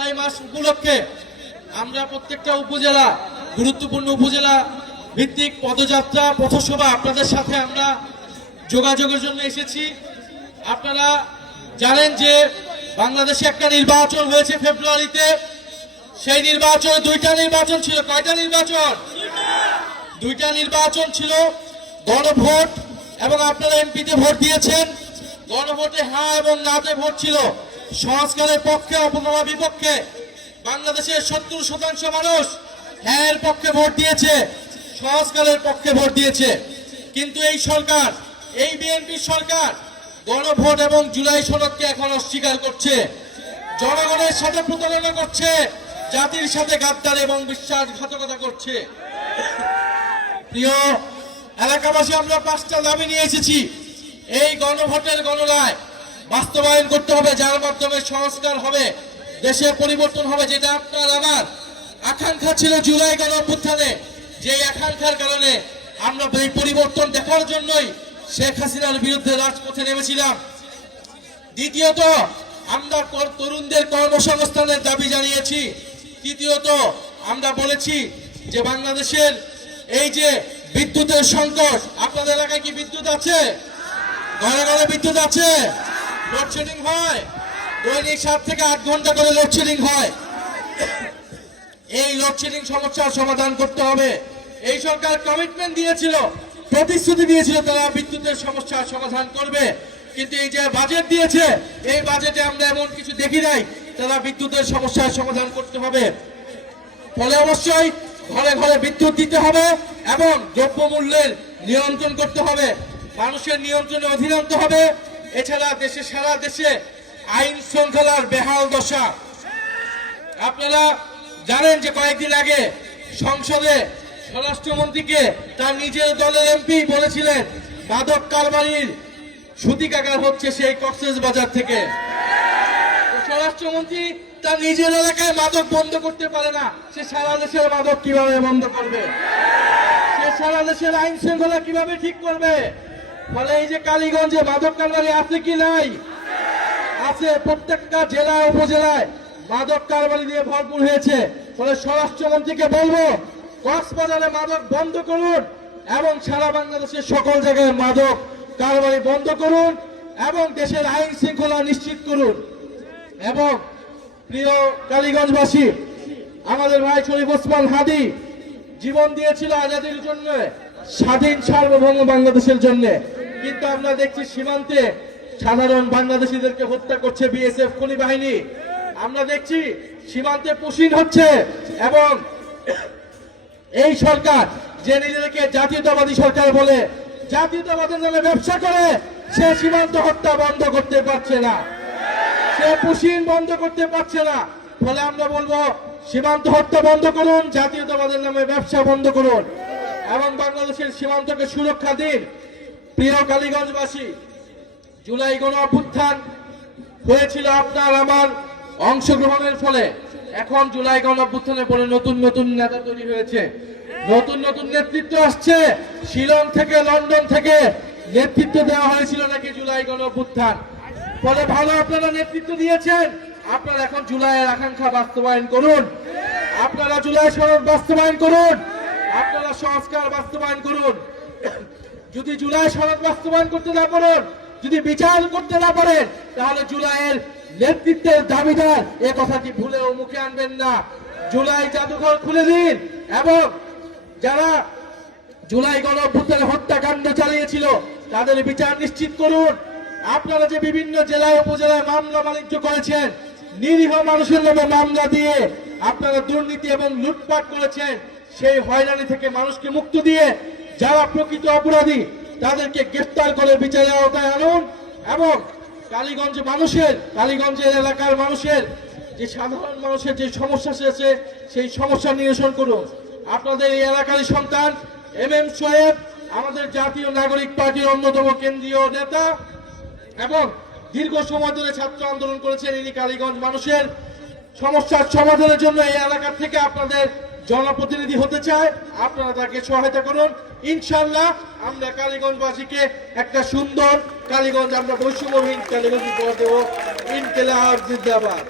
জুলাই মাস উপলক্ষে আমরা প্রত্যেকটা উপজেলা, গুরুত্বপূর্ণ উপজেলা ভিত্তিক পদযাত্রা, পথসভা আপনাদের সাথে আমরা যোগাযোগের জন্য এসেছি। আপনারা জানেন যে বাংলাদেশে একটা নির্বাচন হয়েছে ফেব্রুয়ারিতে। সেই নির্বাচনে দুইটা নির্বাচন ছিল। কয়টা নির্বাচন? দুইটা নির্বাচন ছিল, গণভোট এবং আপনারা এমপিতে ভোট দিয়েছেন। গণভোটে হ্যাঁ এবং নাতে ভোট ছিল। সংস্কারের পক্ষে অথবা বিপক্ষে বাংলাদেশের 70% মানুষ হ্যাঁ এর পক্ষে ভোট দিয়েছে, সংস্কারের পক্ষে ভোট দিয়েছে। কিন্তু এই সরকার, এই বিএনপি সরকার গণভোট এবং জুলাই সনদকে এখন অস্বীকার করছে, জনগণের সাথে প্রতারণা করছে, জাতির সাথে গাদ্দার এবং বিশ্বাসঘাতকতা করছে। প্রিয় এলাকাবাসী, আমরা 5টা দাবি নিয়ে এসেছি। এই গণভোটের গণরায় বাস্তবায়ন করতে হবে, যার মাধ্যমে সংস্কার হবে, দেশে পরিবর্তন হবে, যেটা আপনার আমার আকাঙ্ক্ষা ছিল জুলাই গণ অভ্যুত্থানে। যে আকাঙ্ক্ষার কারণে আমরা এই পরিবর্তন দেখার জন্যই শেখ হাসিনার বিরুদ্ধে রাজপথে নেমেছিলাম। দ্বিতীয়ত, আমরা তরুণদের কর্মসংস্থানের দাবি জানিয়েছি। তৃতীয়ত, আমরা বলেছি যে বাংলাদেশের এই যে বিদ্যুতের সংকট, আপনাদের এলাকায় কি বিদ্যুৎ আছে? ঘরে ঘরে বিদ্যুৎ আছে? লোডশেডিং হয়, দৈনিক 7 থেকে 8 ঘন্টা করে লোডশেডিং হয়। এই লোডশেডিং সমস্যার সমাধান করতে হবে। এই সরকার কমিটমেন্ট দিয়েছিল, প্রতিশ্রুতি দিয়েছিল তারা বিদ্যুতের সমস্যার সমাধান করবে, কিন্তু এই যে বাজেট দিয়েছে, এই বাজেটে আমরা এমন কিছু দেখি নাই তারা বিদ্যুতের সমস্যার সমাধান করতে হবে। ফলে অবশ্যই ঘরে ঘরে বিদ্যুৎ দিতে হবে এবং দ্রব্যমূল্যের নিয়ন্ত্রণ করতে হবে, মানুষের নিয়ন্ত্রণে অধীন আনতে হবে। এছাড়া সারা দেশে আইন শৃঙ্খলার বেহাল দশা। আপনারা জানেন যে কয়েকদিন আগে সংসদে স্বরাষ্ট্রমন্ত্রীকে তার নিজের দলের এমপি বলেছিলেন মাদক কারবারির সূতিকাগার হচ্ছে সেই কক্সবাজার থেকে। স্বরাষ্ট্রমন্ত্রী তার নিজের এলাকায় মাদক বন্ধ করতে পারে না, সে সারা দেশের মাদক কিভাবে বন্ধ করবে? সে সারা দেশের আইন শৃঙ্খলা কিভাবে ঠিক করবে? ফলে এই যে কালীগঞ্জে মাদক কারবারি আছে কি নাই? আছে। প্রত্যেকটা জেলায় উপজেলায় মাদক কারবারি দিয়ে ভরপুর হয়েছে। ফলে স্বরাষ্ট্রমন্ত্রীকে বলবো কক্সবাজারে মাদক বন্ধ করুন এবং সারা বাংলাদেশের সকল জায়গায় মাদক কারবারি বন্ধ করুন এবং দেশের আইন শৃঙ্খলা নিশ্চিত করুন। এবং প্রিয় কালীগঞ্জবাসী, আমাদের ভাই শরীফ ওসমান হাদি জীবন দিয়েছিল আজাদির জন্য, স্বাধীন সার্বভৌম বাংলাদেশের জন্য। কিন্তু আমরা দেখছি সীমান্তে সাধারণ বাংলাদেশিদেরকে হত্যা করছে বিএসএফ খনি বাহিনী। আমরা দেখছি সীমান্তে পুশিং হচ্ছে এবং এই সরকার যে নিজেদেরকে জাতীয়তাবাদী সরকার বলে, জাতীয়তাবাদের নামে ব্যবসা করে, সে সীমান্ত হত্যা বন্ধ করতে পারছে না, সে পুশিং বন্ধ করতে পারছে না। ফলে আমরা বলবো সীমান্ত হত্যা বন্ধ করুন, জাতীয়তাবাদের নামে ব্যবসা বন্ধ করুন এবং বাংলাদেশের সীমান্তকে সুরক্ষা দিন। প্রিয় কালীগঞ্জবাসী, জুলাই গণ অভ্যুত্থান হয়েছিল আপনার আমার অংশগ্রহণের ফলে। এখন জুলাই গণ অভ্যুত্থানের পরে নতুন নতুন নেতা তৈরি হয়েছে, নতুন নতুন নেতৃত্ব আসছে। শিলং থেকে, লন্ডন থেকে নেতৃত্ব দেওয়া হয়েছিল নাকি জুলাই গণ অভ্যুত্থান। ফলে ভালো আপনারা নেতৃত্ব দিয়েছেন, আপনারা এখন জুলাইয়ের আকাঙ্ক্ষা বাস্তবায়ন করুন, আপনারা জুলাই সনদ বাস্তবায়ন করুন, আপনারা সংস্কার বাস্তবায়ন করুন। যদি জুলাই সনদ বাস্তবায়ন করতে না পারেন, যদি বিচার করতে না পারেন, তাহলে জুলাইয়ের নেতৃত্বের দাবিদার এ কথাটি ভুলেও মুখে আনবেন না। জুলাই জাদুঘর খুলে দিন এবং যারা জুলাই গণ অভ্যুত্থানে হত্যাকাণ্ড চালিয়েছিল তাদের বিচার নিশ্চিত করুন। আপনারা যে বিভিন্ন জেলায় উপজেলায় মামলা বাণিজ্য করেছেন, নিরীহ মানুষের নামে মামলা দিয়ে আপনারা দুর্নীতি এবং লুটপাট করেছেন, সেই হয়রানি থেকে মানুষকে মুক্ত দিয়ে যারা প্রকৃত অপরাধী তাদেরকে গ্রেফতার করে বিচারের আওতায় আনুন এবং কালীগঞ্জের এলাকার মানুষের যে সাধারণ মানুষের যে সমস্যা আছে সেই সমস্যা নিরসন করুন। আপনাদের এই এলাকারই সন্তান MM সোহেব আমাদের জাতীয় নাগরিক পার্টির অন্যতম কেন্দ্রীয় নেতা এবং দীর্ঘ সময় ধরে ছাত্র আন্দোলন করেছেন। ইনি কালীগঞ্জ মানুষের সমস্যার সমাধানের জন্য এই এলাকা থেকে আপনাদের জনপ্রতিনিধি হতে চায়, আপনারা তাকে সহায়তা করুন। ইনশাআল্লাহ আমরা কালীগঞ্জবাসীকে একটা সুন্দর কালীগঞ্জ, আমরা বৈষম্যহীন কালীগঞ্জ করে দেব। ইনকিলাব জিন্দাবাদ।